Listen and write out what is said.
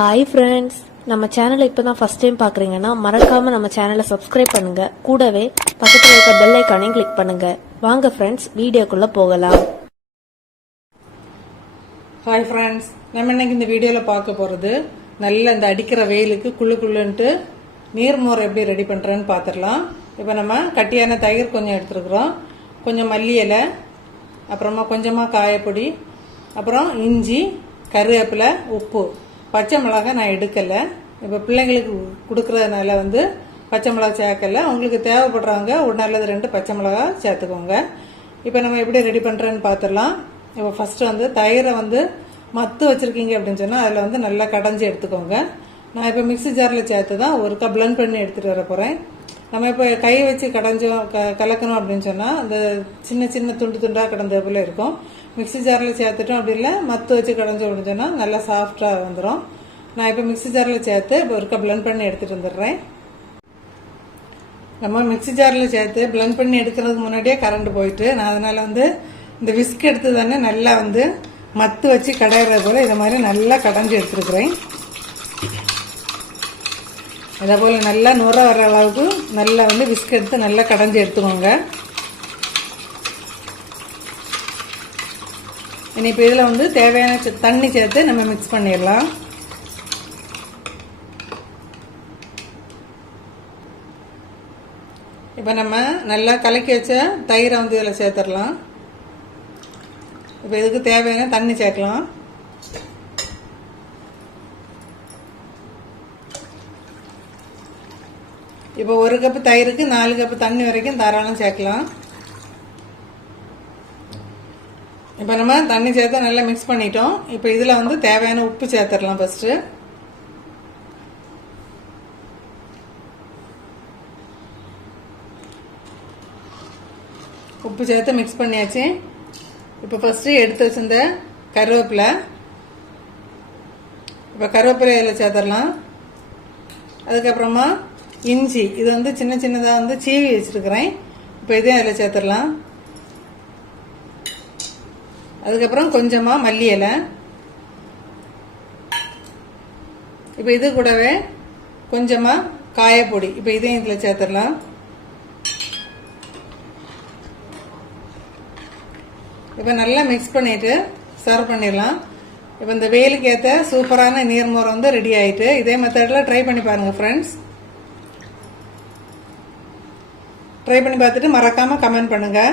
Hi friends நம்ம சேனலை இப்போ தான் ஃபஸ்ட் டைம் பார்க்குறீங்கன்னா மறக்காமல் நம்ம சேனலை சப்ஸ்கிரைப் பண்ணுங்க. கூடவே பக்கத்தில் இருக்க பெல் ஐக்கானையும் கிளிக் பண்ணுங்க. வாங்க ஃப்ரெண்ட்ஸ் வீடியோக்குள்ளே போகலாம். ஹாய் ஃப்ரெண்ட்ஸ் நம்ம இன்னைக்கு இந்த வீடியோவில் பார்க்க போகிறது நல்ல இந்த அடிக்கிற வெயிலுக்கு குள்ளு குள்ளுன்ட்டு நீர்மோர் எப்படி ரெடி பண்ணுறேன்னு பார்த்துடலாம் இப்போ நம்ம கட்டியான தயிர் கொஞ்சம் எடுத்துருக்குறோம். கொஞ்சம் மல்லி இலை அப்புறமா கொஞ்சமாக காயப்பொடி அப்புறம் இஞ்சி கருவேப்பிலை உப்பு. பச்சை மிளகாய் நான் எடுக்கலை. இப்போ பிள்ளைங்களுக்கு கொடுக்குறதுனால வந்து பச்சை மிளகா சேர்க்கல. அவங்களுக்கு தேவைப்படுறவங்க ஒன்று அல்லது ரெண்டு பச்சை மிளகாய் சேர்த்துக்கோங்க. இப்போ நம்ம எப்படி ரெடி பண்ணுறேன்னு பார்த்துடலாம் இப்போ ஃபஸ்ட்டு வந்து தயிரை வந்து மத்து வச்சுருக்கீங்க அப்படின்னு சொன்னால் அதில் வந்து நல்லா கடைஞ்சி எடுத்துக்கோங்க. நான் இப்போ மிக்ஸி ஜாரில் சேர்த்து தான் ஒருக்கா பிளண்ட் பண்ணி எடுத்துகிட்டு வர போகிறேன் நம்ம இப்போ கை வச்சு கடைஞ்சோம் க கலக்கணும் அப்படின்னு சொன்னால் அந்த சின்ன சின்ன துண்டு துண்டாக கிடந்த போல இருக்கும். மிக்ஸி ஜாரில் சேர்த்துட்டோம் அப்படி இல்லை மத்து வச்சு கடைஞ்சோம் அப்படின்னு சொன்னால் நல்லா சாஃப்டாக வந்துடும் நான் இப்போ மிக்ஸி ஜாரில் சேர்த்து இப்போ ஒரு கப் பிளண்ட் பண்ணி எடுத்துகிட்டு வந்துடுறேன். நம்ம மிக்ஸி ஜாரில் சேர்த்து பிளண்ட் பண்ணி எடுக்கிறதுக்கு முன்னாடியே கரண்ட் போயிட்டு நான் அதனால் வந்து இந்த விஸ்க் எடுத்து தானே நல்லா வந்து மத்து வச்சு கடையிறது போல் இதை மாதிரி நல்லா கடைஞ்சி எடுத்துருக்குறேன். இதே போல் நல்லா நுர வர அளவுக்கு நல்லா வந்து விஸ்க் எடுத்து நல்லா கடைஞ்சி எடுத்துக்கோங்க. இனி இப்போ இதில் வந்து தேவையான தண்ணி சேர்த்து நம்ம மிக்ஸ் பண்ணிடலாம். இப்போ நம்ம நல்லா கலக்கி வச்ச தயிரை வந்து இதில் சேர்த்துடலாம். இப்போ இதுக்கு தேவையான தண்ணி சேர்க்கலாம். இப்போ ஒரு கப்பு தயிருக்கு நாலு கப்பு தண்ணி வரைக்கும் தாராளம் சேர்க்கலாம். இப்போ நம்ம தண்ணி சேர்த்து நல்லா மிக்ஸ் பண்ணிட்டோம். இப்போ இதில் வந்து தேவையான உப்பு சேர்த்துடலாம் ஃபஸ்ட்டு உப்பு சேர்த்து மிக்ஸ் பண்ணியாச்சு. இப்போ ஃபஸ்ட்டு எடுத்து வச்சிருந்த கருவேப்பிலை. இப்போ கருவேப்பிலை இதில் சேர்த்துடலாம். அதுக்கப்புறமா இஞ்சி. இது வந்து சின்ன சின்னதாக வந்து சீவி வச்சுருக்கிறேன். இப்போ இதையும் அதில் சேர்த்துடலாம். அதுக்கப்புறம் கொஞ்சமாக மல்லி இலை. இப்போ இது கூடவே கொஞ்சமாக காயப்பொடி. இப்போ இதையும் இதில் சேர்த்துடலாம். இப்போ நல்லா மிக்ஸ் பண்ணிவிட்டு சர்வ் பண்ணிடலாம். இப்போ இந்த வெயிலுக்கு ஏற்ற சூப்பரான நீர்மோரம் வந்து ரெடி ஆகிட்டு இதே மெத்தடில் ட்ரை பண்ணி பாருங்கள் ஃப்ரெண்ட்ஸ் ட்ரை பண்ணி பார்த்துட்டு மறக்காமல் கமெண்ட் பண்ணுங்கள்